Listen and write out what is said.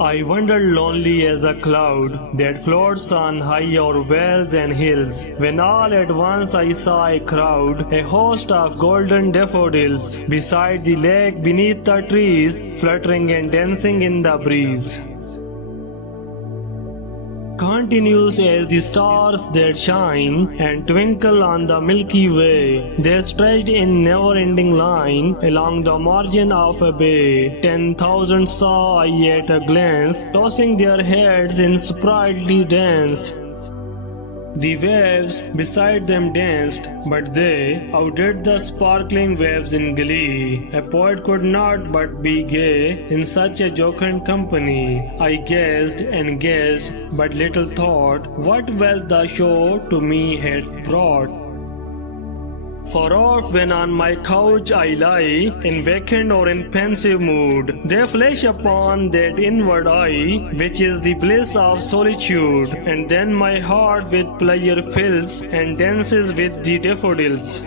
I wandered lonely as a cloud that floats on high o'er vales and hills, when all at once I saw a crowd, a host of golden daffodils, beside the lake beneath the trees, fluttering and dancing in the breeze. Continuous as the stars that shine and twinkle on the Milky Way, they stretched in never-ending line along the margin of a bay. 10,000 saw I at a glance, tossing their heads in sprightly dance. The waves beside them danced, but they outdid the sparkling waves in glee. A poet could not but be gay in such a jocund company. I gazed and gazed, but little thought what wealth the show to me had brought. For oft when on my couch I lie, in vacant or in pensive mood, they flash upon that inward eye, which is the bliss of solitude, and then my heart with pleasure fills, and dances with the daffodils.